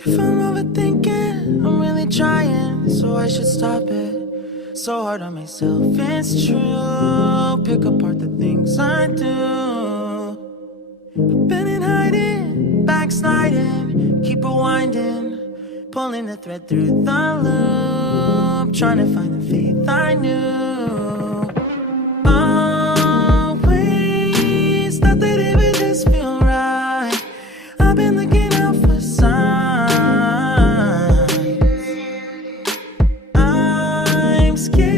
If I'm overthinking, I'm really trying, so I should stop it. So hard on myself, it's true. Pick apart the things I do. I've been in hiding, backsliding, keep rewinding, pulling the thread through the loop, trying to find the faith I knew. Always thought that it would just feel right. I've been looking out for signs. I'm scared